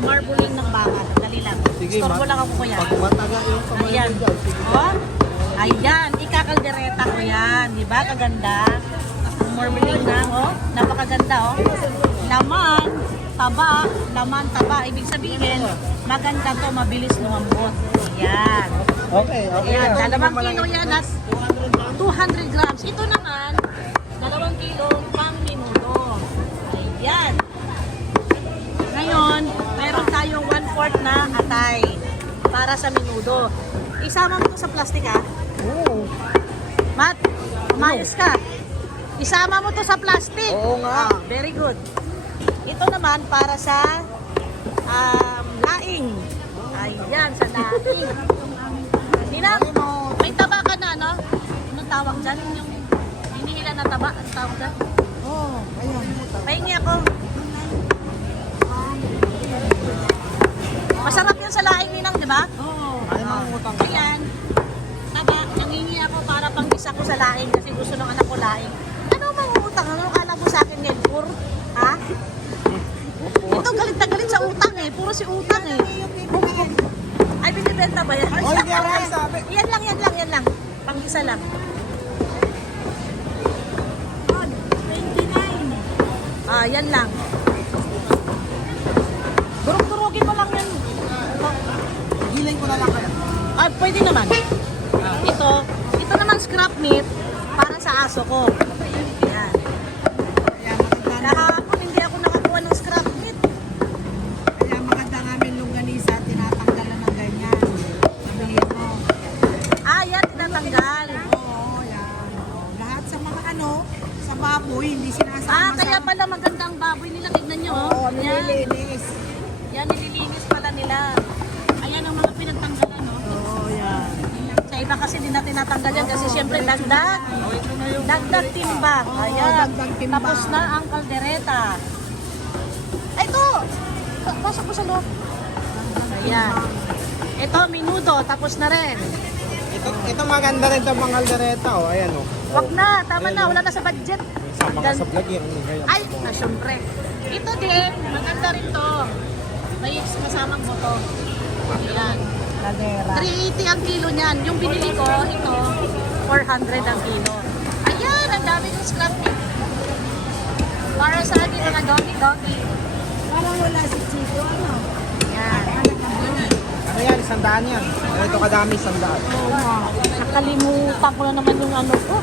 marbling ng baka. Dali lang. Sige, Storbo lang ako kuya. Pag mataga yung kamay Ayan. mo dyan, sige. Oh, ayan. Ikakaldereta ko yan. Di ba? Kaganda. Marbling na. Oh, napakaganda. Oh. Laman, taba. Laman, taba. Ibig sabihin, maganda to. Mabilis lumambot. Ayan. Okay, okay. Ayan. Ito, 2 malaki. kilo yan at 200 grams. Ito naman, 2 kilo pang minuto. Ayan. Ngayon, meron tayong 1/4 na atay para sa minudo. Isama mo to sa plastic ha. Oo. Matt, umayos ka. Isama mo to sa plastic. Oo nga. Very good. Ito naman para sa laing. Ayan, sa laing. Ninang, may taba ka na, no? Anong tawag dyan? Yung hinihila na taba, anong tawag dyan? Oo, ayan. Pahingi ako. Masarap yan sa laing, Ninang, di ba? Oo. Ay, mangungutang ka. Ayan. Taba, nangingi ako para pang-isa ko sa laing kasi gusto ng anak ko laing. Ano mangungutang? Ano kala mo sa akin yan? Puro? Ha? Ito galit na galit sa utang eh. Puro si utang eh. Ay, binibenta ba yan? Ay, hindi ako nagsabi. Yan lang, yan lang, yan lang. Pang-isa lang. 29. Yan lang. Durog-durogin mo lang yan. Gilay ko na lang kaya. Pwede naman. Ito naman scrap meat para sa aso ko. Ayan. Kaya maganda na, Kahapon hindi ako nakakuha ng scrap meat. kaya maganda namin longganisa, tinatanggalan ng ganyan. Sabihin mo. Yan, tinatanggal. Oo, yan. Oo. Lahat sa mga sa baboy, hindi sinasama Kaya pala maganda ang baboy nila. Tignan nyo. Oo, Yan. nililinis. Yan, nililinis pala nila. Ayan ang mga pinagtanggalan, no? Oo, yan. Sa iba kasi hindi na tinatanggal yan kasi syempre dagdag. Dagdag timbang. Oo, Ayan. dagdag timbang. Tapos na ang kaldereta. Ay, ito! Pasok ko sa loob. Ayan. Ito, minudo. Tapos na rin. Ito maganda rin ito mga kaldereta. Oh. Ayan o. Wag na. Tama na. Wala na sa budget. Sama ka sa vlog yan. Ay, syempre. Ito din. Maganda rin to. May kasamang buto. Ayan. Ladera. 380 ang kilo niyan. Yung binili ko, ito, 400 ang kilo. Ayan, ang dami ng scrap meat. Para sa atin mga doggy-doggy. Parang wala si Chico, ano? Ayan. Ano yan? 100 yan. Ito kadami 100. Nakalimutan ko na naman yung ano ko.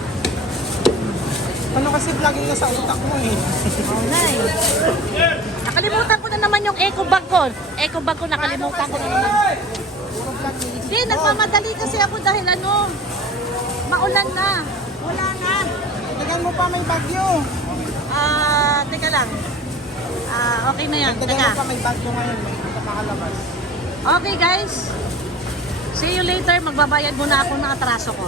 Ano kasi vlogging nga sa utak mo eh. Nakalimutan ko na naman yung eco bag ko. Eco bag ko, nakalimutan ko na naman. Hindi, nagmamadali kasi ako dahil maulan na. Wala na. Tingnan mo pa may bagyo. Teka lang. Okay na yan. Tingnan Teka. mo pa may bagyo ngayon. May makalabas. Okay guys. See you later. Magbabayad muna ako ng atraso ko.